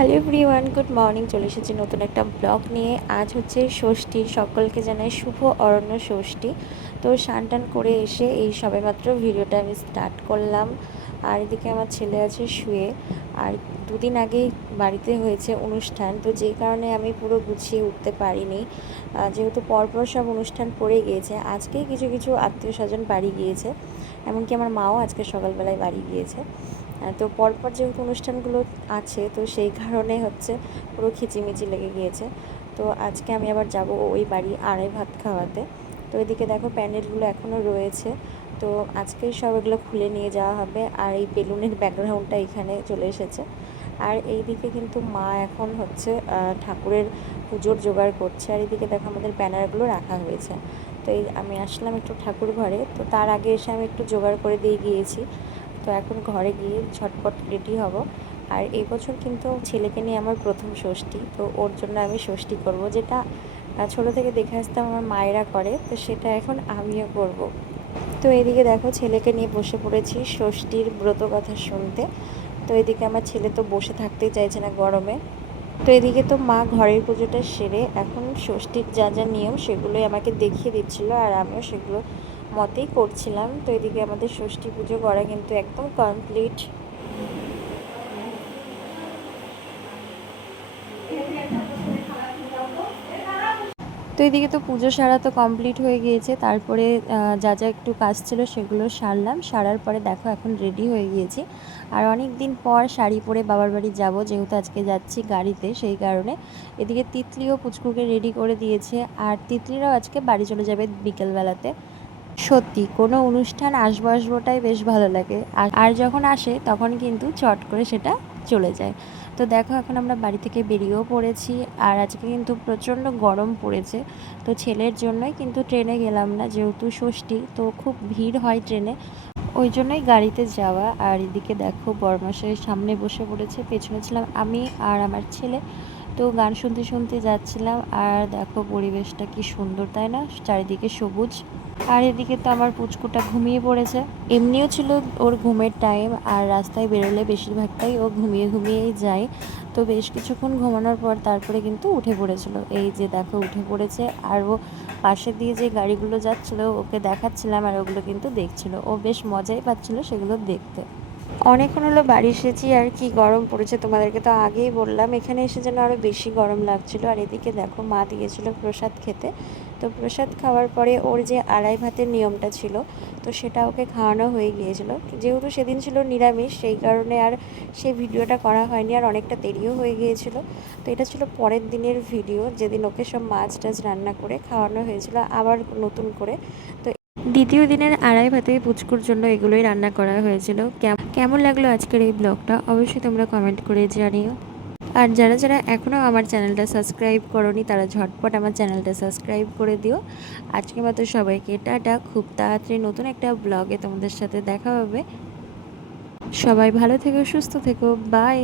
Hello everyone, good morning. চলে এসেছি নতুন একটা ব্লগ নিয়ে। আজ হচ্ছে ষষ্ঠী, সকলকে জানাই শুভ অরণ্য ষষ্ঠী। তো স্নান টান করে এসে এই সবেমাত্র ভিডিওটা আমি স্টার্ট করলাম। আর এদিকে আমার ছেলে আছে শুয়ে। আর দুদিন আগেই বাড়িতে হয়েছে অনুষ্ঠান, তো যেই কারণে আমি পুরো গুছিয়ে উঠতে পারিনি। যেহেতু পরপর সব অনুষ্ঠান পড়ে গিয়েছে, আজকেই কিছু কিছু আত্মীয় স্বজন বাড়ি গিয়েছে, এমনকি আমার মাও আজকে সকালবেলায় বাড়ি গিয়েছে। তো পরপর যেহেতু অনুষ্ঠানগুলো আছে, তো সেই কারণে হচ্ছে পুরো খিচিমিচি লেগে গিয়েছে। তো আজকে আমি আবার যাব ওই বাড়ি আড়াই ভাত খাওয়াতে। তো এদিকে দেখো প্যান্ডেলগুলো এখনও রয়েছে, তো আজকেই সব এগুলো খুলে নিয়ে যাওয়া হবে। আর এই বেলুনের ব্যাকগ্রাউন্ডটা এখানে চলে এসেছে। আর এইদিকে কিন্তু মা এখন হচ্ছে ঠাকুরের পুজোর জোগাড় করছে। আর এইদিকে দেখো আমাদের ব্যানারগুলো রাখা হয়েছে। তো এই আমি আসলাম একটু ঠাকুর ঘরে, তো তার আগে এসে আমি একটু জোগাড় করে দিয়ে গিয়েছি। তো এখন ঘরে গিয়ে ঝটপট রেডি হব। আর এই বছর কিন্তু ছেলেকে নিয়ে আমার প্রথম ষষ্ঠী, তো ওর জন্য আমি ষষ্ঠী করব, যেটা ছোটো থেকে দেখে আসতাম আমার মায়েরা করে, তো সেটা এখন আমিও করব। তো এদিকে দেখো ছেলেকে নিয়ে বসে পড়েছি ষষ্ঠীর ব্রত কথা শুনতে। তো এদিকে আমার ছেলে তো বসে থাকতেই চাইছে না গরমে। তো এদিকে তো মা ঘরের পুজোটা সেরে এখন ষষ্ঠীর যা যা নিয়ম সেগুলোই আমাকে দেখিয়ে দিচ্ছিল, আর আমিও সেগুলো মতেই করছিলাম। তো এদিকে আমাদের ষষ্ঠী পুজো করা কিন্তু একদম কমপ্লিট। তো এদিকে তো পুজো সারা তো কমপ্লিট হয়ে গিয়েছে। তারপরে যা যা একটু কাজ ছিল সেগুলো সারলাম। সারার পরে দেখো এখন রেডি হয়ে গিয়েছি। আর অনেক দিন পর শাড়ি পরে বাবার বাড়ি যাব, যেহেতু আজকে যাচ্ছি গাড়িতে, সেই কারণে। এদিকে তিতলিও পুচকুকে রেডি করে দিয়েছে। আর তিতলিরাও আজকে বাড়ি চলে যাবে বিকেলবেলাতে। সত্যি কোনো অনুষ্ঠান আসবো আসবোটাই বেশ ভালো লাগে। আর যখন আসে তখন কিন্তু চট করে সেটা চলে যায়। তো দেখো এখন আমরা বাড়ি থেকে বেরিয়েও পড়েছি। আর আজকে কিন্তু প্রচণ্ড গরম পড়েছে। তো ছেলের জন্যই কিন্তু ট্রেনে গেলাম না, যেহেতু ষষ্ঠী, তো খুব ভিড় হয় ট্রেনে, ওই জন্যই গাড়িতে যাওয়া। আর এদিকে দেখো বরমাসের সামনে বসে পড়েছে, পেছনে ছিলাম আমি আর আমার ছেলে। তো গান শুনতে শুনতে যাচ্ছিলাম। আর দেখো পরিবেশটা কি সুন্দর, তাই না? চারিদিকে সবুজ। আর এদিকে তো আমার পুচকুটা ঘুমিয়ে পড়েছে। এমনিও ছিল ওর ঘুমের টাইম, আর রাস্তায় বেরোলে বেশিরভাগটাই ও ঘুমিয়ে ঘুমিয়েই যায়। তো বেশ কিছুক্ষণ ঘুমানোর পর তারপরে কিন্তু উঠে পড়েছিল। এই যে দেখো উঠে পড়েছে। আর ও পাশে দিয়ে যে গাড়িগুলো যাচ্ছিলো ওকে দেখাচ্ছিলাম, আর ওগুলো কিন্তু দেখছিল। ও বেশ মজাই পাচ্ছিল সেগুলো দেখতে। অনেকক্ষণ হলো বাড়ি এসেছি, আর কি গরম পড়েছে তোমাদেরকে তো আগেই বললাম। এখানে এসে যেন আরও বেশি গরম লাগছিল। আর এদিকে দেখো মা দিয়েছিল প্রসাদ খেতে। তো প্রসাদ খাওয়ার পরে ওর যে আড়াই ভাতের নিয়মটা ছিল, তো সেটা ওকে খাওয়ানো হয়ে গিয়েছিল। যেহেতু সেদিন ছিল নিরামিষ, সেই কারণে আর সেই ভিডিওটা করা হয়নি, আর অনেকটা দেরিও হয়ে গিয়েছিল। তো এটা ছিল পরের দিনের ভিডিও, যেদিন ওকে সব মাছ টাছ রান্না করে খাওয়ানো হয়েছিল আবার নতুন করে। তো দ্বিতীয় দিনের আড়াই ভাতে পুচকুর জন্য এগুলোই রান্না করা হয়েছিল। কেমন লাগলো আজকের এই ব্লগটা অবশ্যই তোমরা কমেন্ট করে জানিও। আর যারা যারা এখনও আমার চ্যানেলটা সাবস্ক্রাইব করোনি, তারা ঝটপট আমার চ্যানেলটা সাবস্ক্রাইব করে দিও। আজকের মতো সবাইকে টাটা। খুব তাড়াতাড়ি নতুন একটা ব্লগে তোমাদের সাথে দেখা হবে। সবাই ভালো থেকো, সুস্থ থেকো, বাই।